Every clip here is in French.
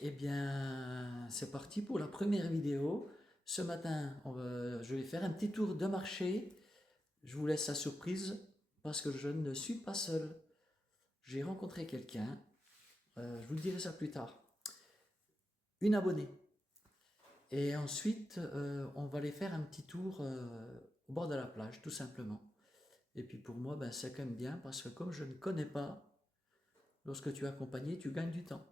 Eh bien, c'est parti pour la première vidéo. Ce matin, je vais faire un petit tour de marché. Je vous laisse la surprise parce que je ne suis pas seul. J'ai rencontré quelqu'un, je vous le dirai ça plus tard. Une abonnée. Et ensuite, on va aller faire un petit tour au bord de la plage, tout simplement. Et puis pour moi, ben, c'est quand même bien parce que comme je ne connais pas, lorsque tu es accompagné, tu gagnes du temps.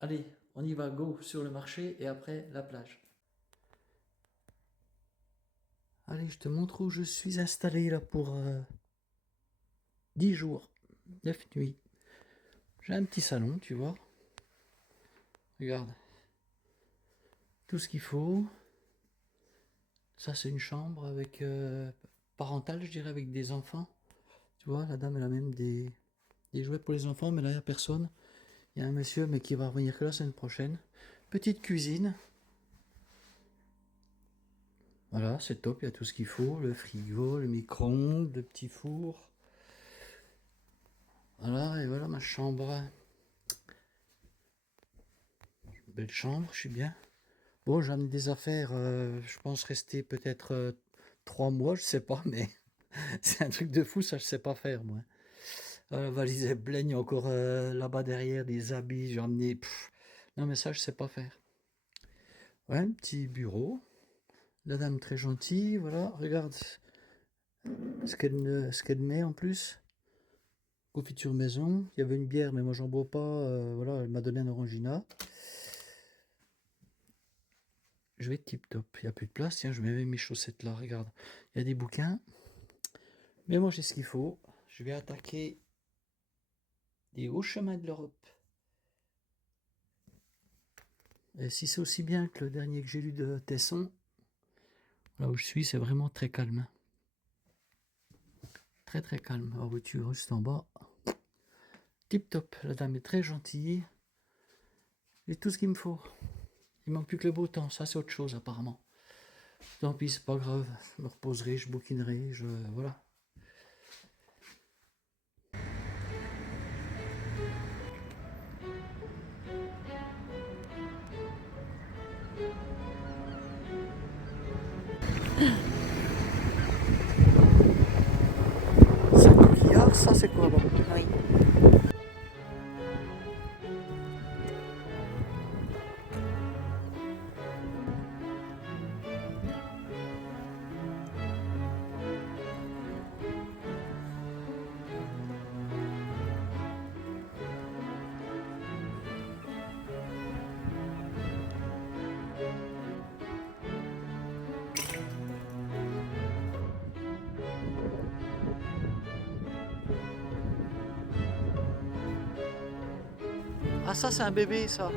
Allez, on y va, go sur le marché et après la plage. Allez, je te montre où je suis installé là pour 10 jours, 9 nuits. J'ai un petit salon, tu vois. Regarde. Tout ce qu'il faut. Ça, c'est une chambre avec parentale, je dirais, avec des enfants. Tu vois, la dame, elle a même des jouets pour les enfants, mais là, il n'y a personne. Il y a un monsieur, mais qui va revenir que la semaine prochaine. Petite cuisine. Voilà, c'est top, il y a tout ce qu'il faut. Le frigo, le micro-ondes, le petit four. Voilà, et voilà ma chambre. Belle chambre, je suis bien. Bon, j'ai amené des affaires, je pense rester peut-être 3 mois, je sais pas, mais c'est un truc de fou, ça je sais pas faire moi. La valise est pleine, il y a encore là-bas derrière des habits, j'ai emmené. Non mais ça je sais pas faire. Ouais, un petit bureau. La dame très gentille, voilà, regarde ce qu'elle met en plus. Confiture maison, il y avait une bière mais moi j'en bois pas, voilà, elle m'a donné un orangina. Je vais être tip top, il n'y a plus de place, tiens je mets mes chaussettes là, regarde. Il y a des bouquins. Mais moi j'ai ce qu'il faut. Je vais attaquer les hauts chemins de l'Europe. Et si c'est aussi bien que le dernier que j'ai lu de Tesson, là où je suis, c'est vraiment très calme. Très très calme. En voiture, juste en bas. Tip top. La dame est très gentille. J'ai tout ce qu'il me faut. Il manque plus que le beau temps. Ça, c'est autre chose apparemment. Tant pis, c'est pas grave. Je me reposerai, je bouquinerai. Voilà. C'est un coquillard, ça c'est quoi là? Oui. Ah ça c'est un bébé ça.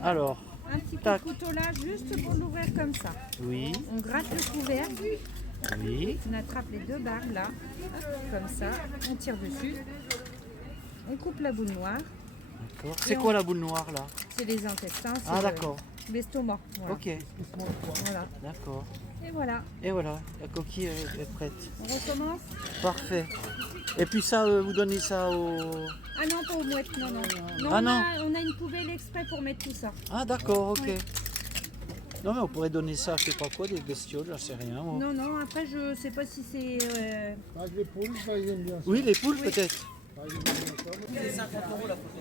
Alors, Un petit coup tac. de couteau là, juste pour l'ouvrir comme ça. Oui, On gratte le couvercle, oui. on attrape les deux barres là, hop, comme ça, on tire dessus, on coupe la boule noire, D'accord. C'est quoi la boule noire là? c'est les intestins, c'est Ah d'accord. l'estomac. Voilà. Ok. Voilà. D'accord. Et voilà, Et voilà, la coquille est prête. on recommence. Parfait. Et puis ça, vous donnez ça au... Ah non, pas aux mouettes, non, non. Non, Ah on, non. on a une poubelle exprès pour mettre tout ça. Ah d'accord, ok. Ouais. Non mais on pourrait donner ça, je sais pas quoi, des bestioles, j'en sais rien. Moi. Non, non, après je sais pas si c'est... Avec les poules, ça, ils aiment bien ça. Oui, les poules peut-être. Ah, ils aiment bien ça. C'est 50 € la photo.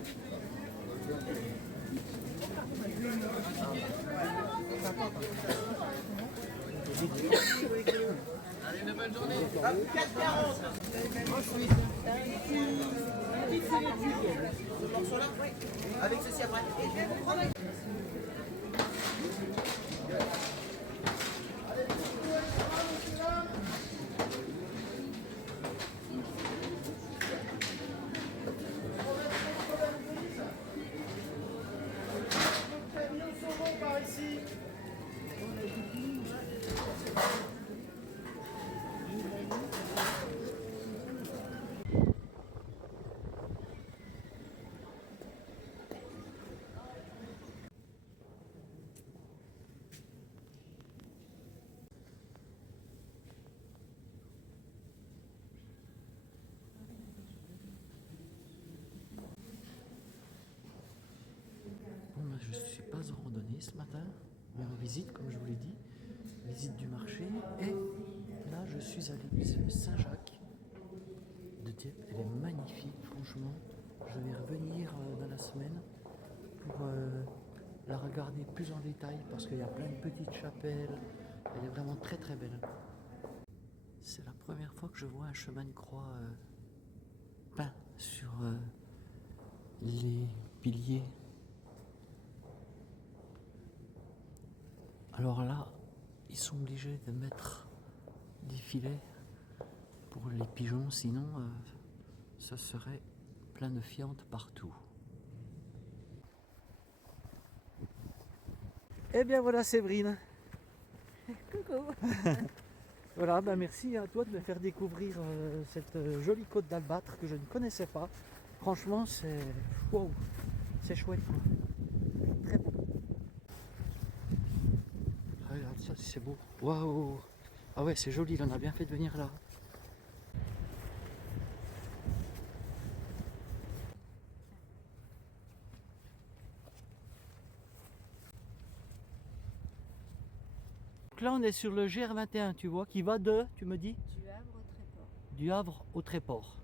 Bon, ben, je ne suis pas en randonnée ce matin, mais en visite, comme je vous l'ai dit, visite du marché. Et là, je suis à l'église Saint-Jacques de Dieppe. Elle est magnifique, franchement. Je vais revenir dans la semaine pour la regarder plus en détail parce qu'il y a plein de petites chapelles. Elle est vraiment très très belle. C'est la première fois que je vois un chemin de croix peint sur les piliers. Alors là, ils sont obligés de mettre des filets pour les pigeons, sinon ça serait plein de fientes partout. Eh bien voilà Séverine. Coucou. Voilà, ben merci à toi de me faire découvrir cette jolie côte d'Albâtre que je ne connaissais pas. Franchement, c'est wow, c'est chouette quoi. Très beau. Regarde ça, c'est beau. Waouh. Ah ouais, c'est joli, il en a bien fait de venir là. Donc là, on est sur le GR21, tu vois, qui va de, tu me dis, Du Havre au Tréport. du Havre au Tréport.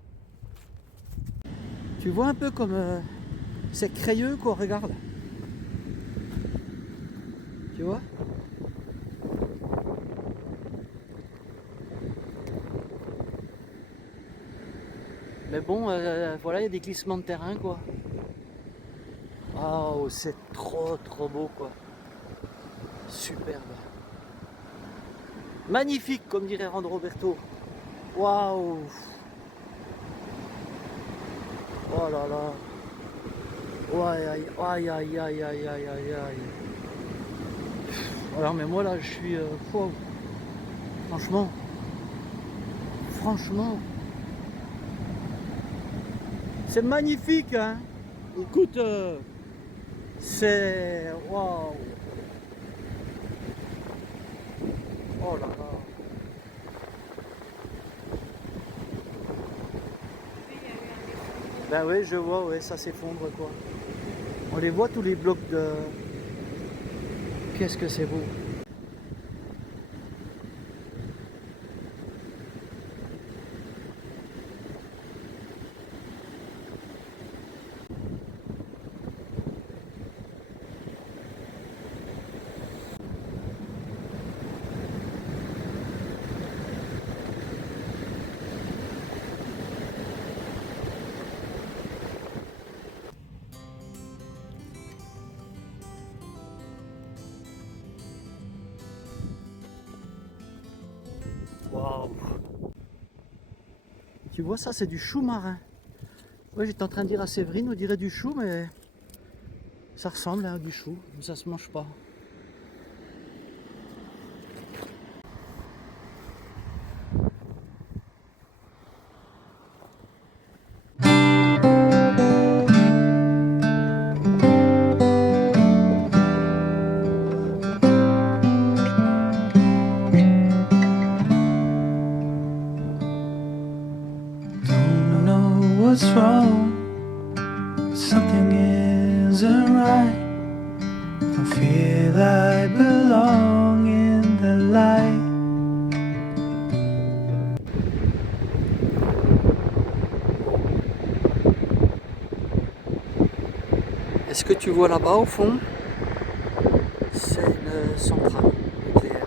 Tu vois un peu comme c'est crayeux quoi, regarde. Tu vois? Mais bon, voilà, il y a des glissements de terrain quoi. Oh, c'est trop beau quoi. Superbe. Magnifique comme dirait Rando Roberto. Waouh. Oh là là. Ouais, aïe aïe aïe aïe aïe aïe aïe aïe. Alors mais moi là je suis wow. Franchement c'est magnifique hein. Écoute c'est waouh. Oh là là. Ben oui je vois, ouais, ça s'effondre quoi. On les voit tous les blocs de... Qu'est-ce que c'est beau. Waouh. Tu vois ça, c'est du chou marin. Ouais, j'étais en train de dire à Séverine, on dirait du chou, mais ça ressemble à du chou, mais ça se mange pas. Don't know what's wrong, but something isn't right. Don't feel I belong in the light. Est-ce que tu vois là-bas au fond? C'est une centrale nucléaire.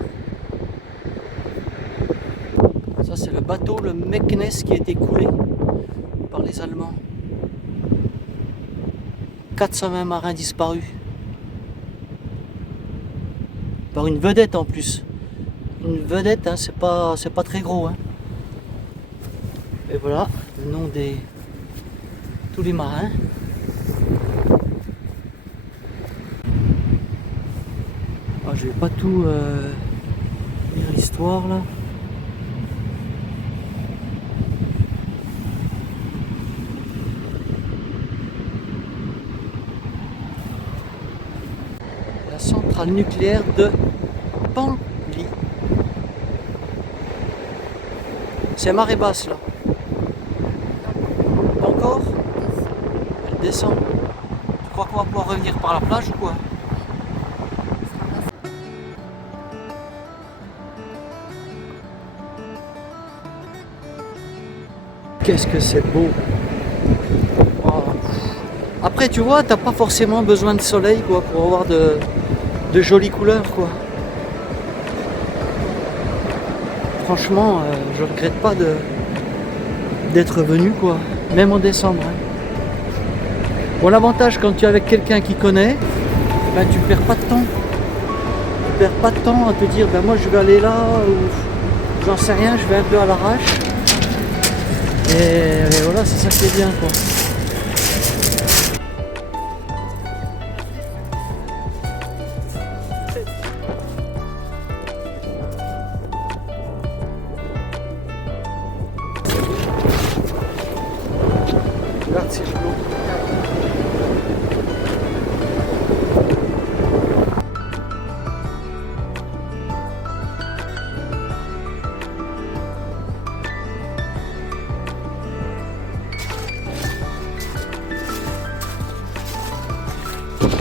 Ça c'est le bateau, le Meknes, qui a été coulé par les Allemands. 420 marins disparus. Par une vedette en plus. Une vedette, hein, c'est pas très gros. Hein. Et voilà le nom des tous les marins. Ah, je vais pas tout lire l'histoire là. La centrale nucléaire de Penly. C'est marée basse là. Pas encore? Elle descend. Tu crois qu'on va pouvoir revenir par la plage ou quoi? Qu'est-ce que c'est beau! Oh. Après tu vois, t'as pas forcément besoin de soleil quoi pour avoir de jolies couleurs quoi. Franchement, je regrette pas d'être venu quoi, même en décembre. Hein. Bon, l'avantage quand tu es avec quelqu'un qui connaît, ben, tu perds pas de temps. Tu perds pas de temps à te dire ben moi je vais aller là ou j'en sais rien, je vais un peu à l'arrache. Et voilà, c'est ça qui est bien quoi. Regarde ces genoux.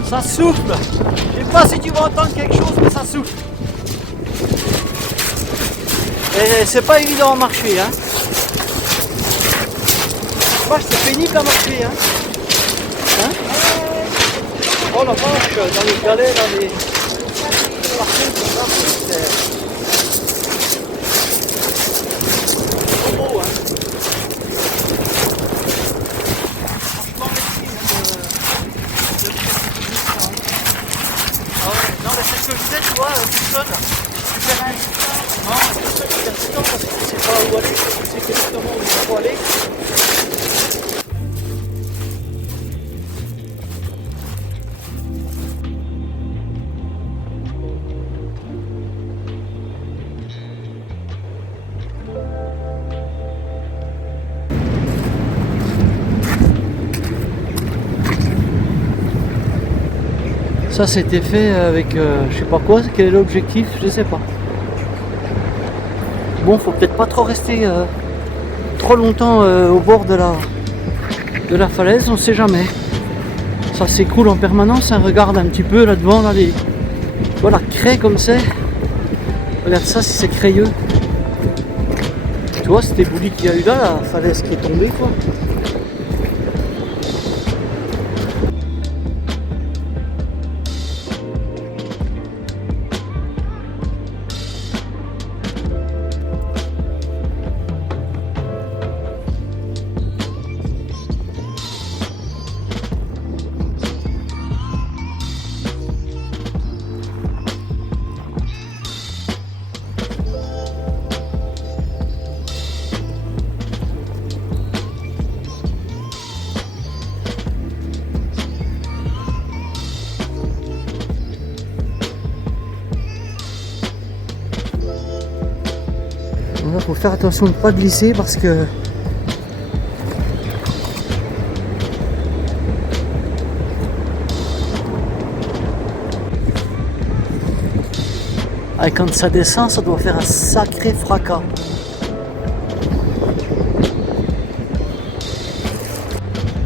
Ça souffle. Je sais pas si tu vas entendre quelque chose, mais ça souffle. Et c'est pas évident à marcher, hein. Vache, c'est pénible à marcher, hein. Hein? Oh la vache, dans les galets, dans les parcours comme ça, c'est trop beau, hein. Franchement, merci. Ah ouais, non mais c'est ce que je disais, tu vois, tout seul, super non, tout seul, c'est important parce que tu sais pas où aller, tu sais exactement où il faut aller. Ça c'était fait avec je sais pas quoi, quel est l'objectif, je sais pas. Bon, faut peut-être pas trop rester trop longtemps au bord de la falaise, on sait jamais. Ça s'écroule en permanence, hein. Regarde un petit peu là devant, là, voilà, craie comme c'est. Regarde ça, si c'est crayeux. Tu vois, cet éboulis qu'il y a eu là, la falaise qui est tombée quoi. Il faut faire attention de ne pas glisser parce que quand ça descend, ça doit faire un sacré fracas.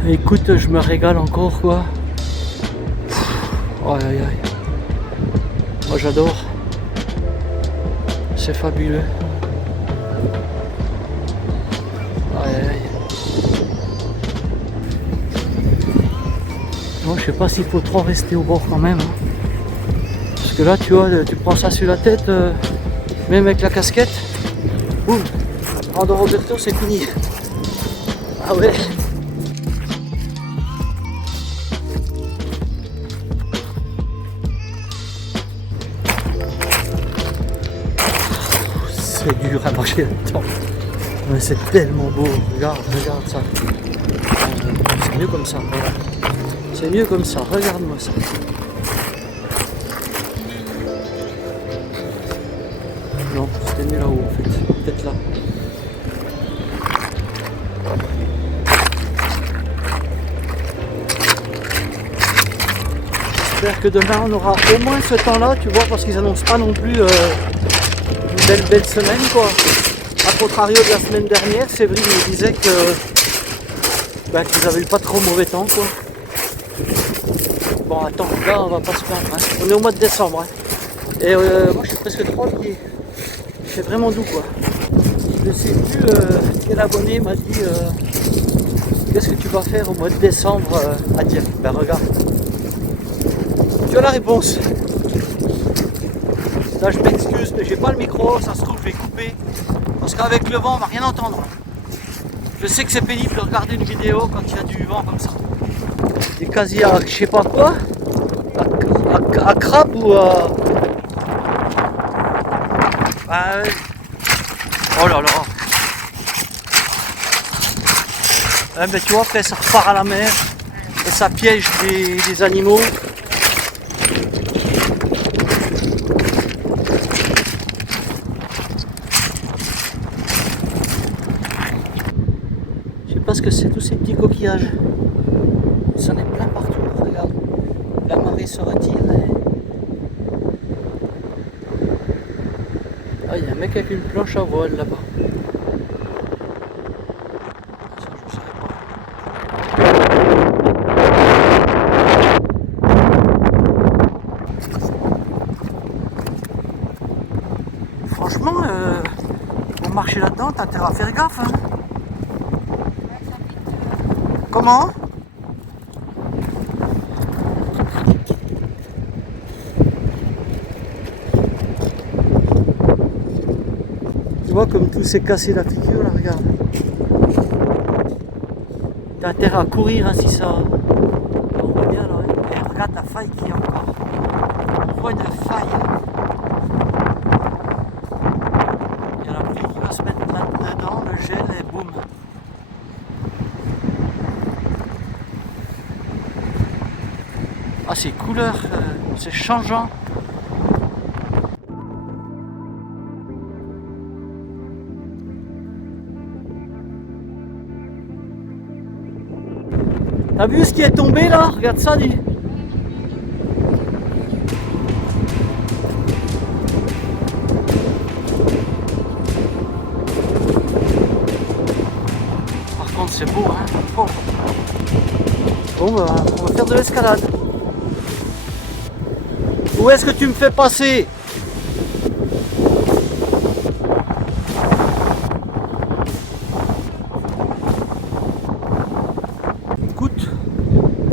Écoute, je me régale encore quoi. Aïe aïe aïe. Moi j'adore. C'est fabuleux. Aïe aïe aïe. Moi je sais pas s'il faut trop rester au bord quand même. Hein. Parce que là, tu vois, tu prends ça sur la tête, même avec la casquette, boum, Rando Roberto, c'est fini. Ah ouais. C'est dur à marcher là-dedans. Mais c'est tellement beau. Regarde ça. C'est mieux comme ça. Voilà. C'est mieux comme ça. Regarde-moi ça. Non, c'était mieux là-haut en fait. Peut-être là. J'espère que demain on aura au moins ce temps-là, tu vois, parce qu'ils annoncent pas non plus une belle semaine quoi. A contrario de la semaine dernière, Séverine me disait que qu'ils avaient eu pas trop mauvais temps quoi. Bon attends, là on va pas se plaindre, hein. On est au mois de décembre hein. Et moi je suis presque 3 pieds. C'est vraiment doux quoi. Je ne sais plus quel abonné m'a dit qu'est-ce que tu vas faire au mois de décembre à dire. Ben regarde. Tu as la réponse. Là je m'excuse mais j'ai pas le micro, ça se trouve je vais couper. Parce qu'avec le vent on va rien entendre. Je sais que c'est pénible de regarder une vidéo quand il y a du vent comme ça. Des quasi à je sais pas quoi. À crabe ou à. Oh là là. Mais tu vois après ça repart à la mer et ça piège des animaux. Je sais pas ce que c'est tous ces petits coquillages. Il s'en est plein partout, regarde. La marée se retire et... Ah, il y a un mec avec une planche à voile là-bas. Ça, je savais pas. Franchement, pour marcher là-dedans, t'as intérêt à faire gaffe. Hein. Comment ? Tu vois comme tout s'est cassé la figure là, regarde. T'as intérêt à courir hein, si ça... Là, on voit bien là, hein. Et regarde la faille qu'il y a encore. On voit une faille. Il y a la pluie qui va se mettre là-dedans, le gel et boum. Ah ces couleurs, c'est changeant. T'as vu ce qui est tombé là? Regarde ça, dis. Par contre, c'est beau, hein? Oh. Bon, bah, on va faire de l'escalade. Où est-ce que tu me fais passer?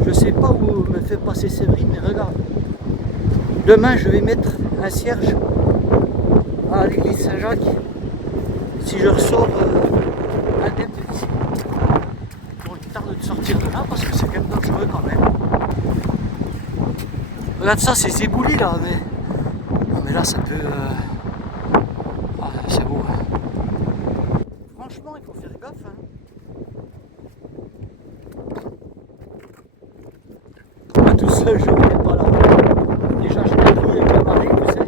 Je sais pas où me fait passer Séverine, mais regarde. Demain, je vais mettre un cierge à l'église Saint-Jacques si je ressors indemne d'ici. Bon, il tarde de sortir de là parce que c'est quand même dangereux quand même. Regarde ça, c'est ébouli là, mais... Non, mais là, ça peut... Ah, c'est beau. Franchement, il faut faire gaffe. Hein. Tout seul, je ne vais pas là. Déjà, j'ai la trouille avec la marée, tu sais.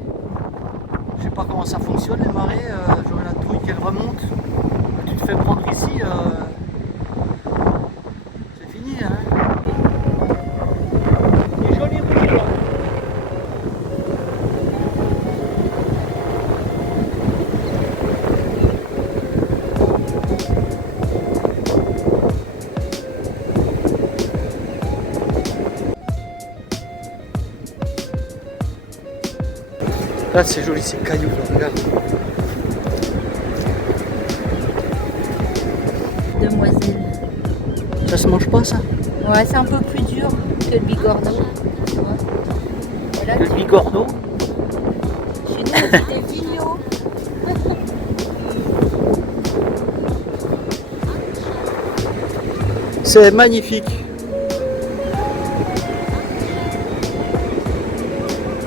Je sais pas comment ça fonctionne les marées. J'aurai la trouille qu'elle remonte. Tu te fais prendre ici, c'est fini. Hein. Il est joli, rouge là. Là c'est joli ces cailloux là, regarde. Demoiselle. Ça se mange pas ça? Ouais, c'est un peu plus dur que le bigorneau, tu vois. Et là, Le bigorneau? Des vidéos. C'est magnifique.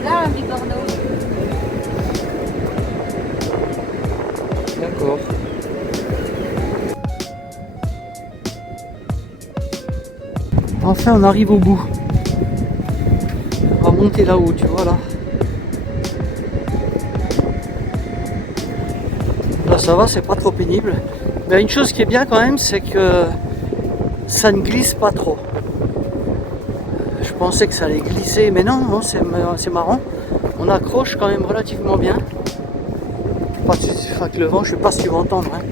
Là, un bigorneau. D'accord. Enfin, on arrive au bout. On va monter là-haut, tu vois là. Là, ça va, c'est pas trop pénible. Mais une chose qui est bien quand même, c'est que ça ne glisse pas trop. Je pensais que ça allait glisser, mais non, non, c'est marrant. On accroche quand même relativement bien. Pas avec le vent, je sais pas ce tu vas entendre. Hein.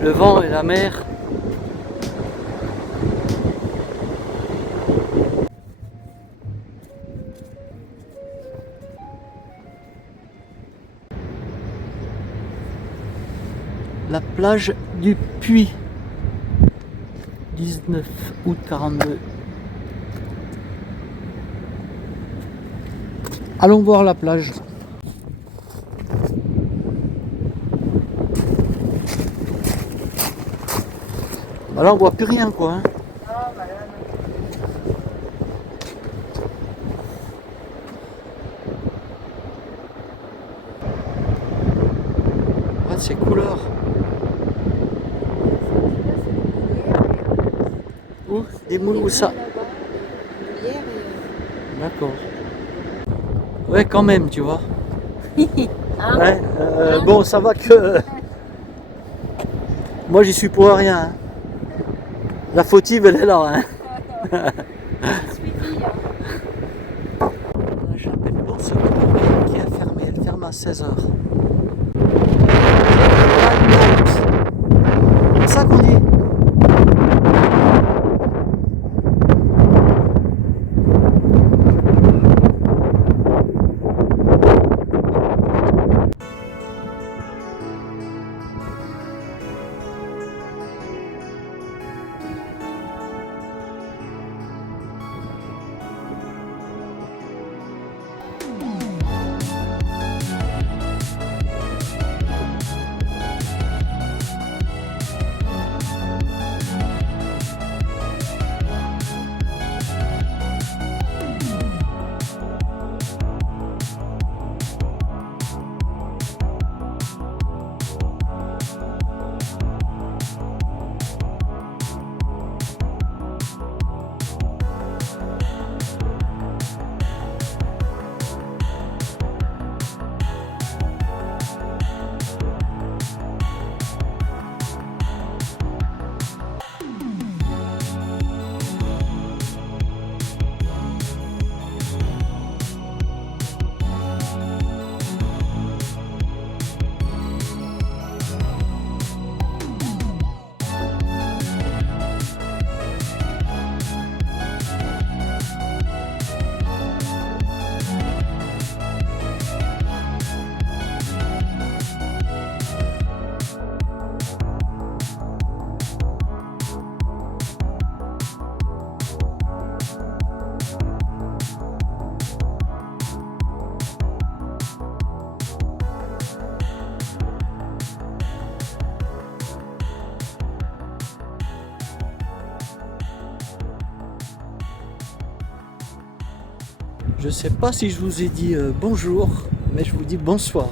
Le vent et la mer. La plage du Puy. 19 août 42. Allons voir la plage. Bah là on voit plus rien quoi. Hein. Regarde ces couleurs. Où? Des moules où ça? D'accord. Ouais quand même tu vois. Ouais, bon ça va que... Moi j'y suis pour rien. Hein. La fautive elle est là. Hein. La chapelle Bourse qui est fermée, elle ferme à 16h. C'est ça qu'on dit. Je sais pas si je vous ai dit bonjour, mais je vous dis bonsoir.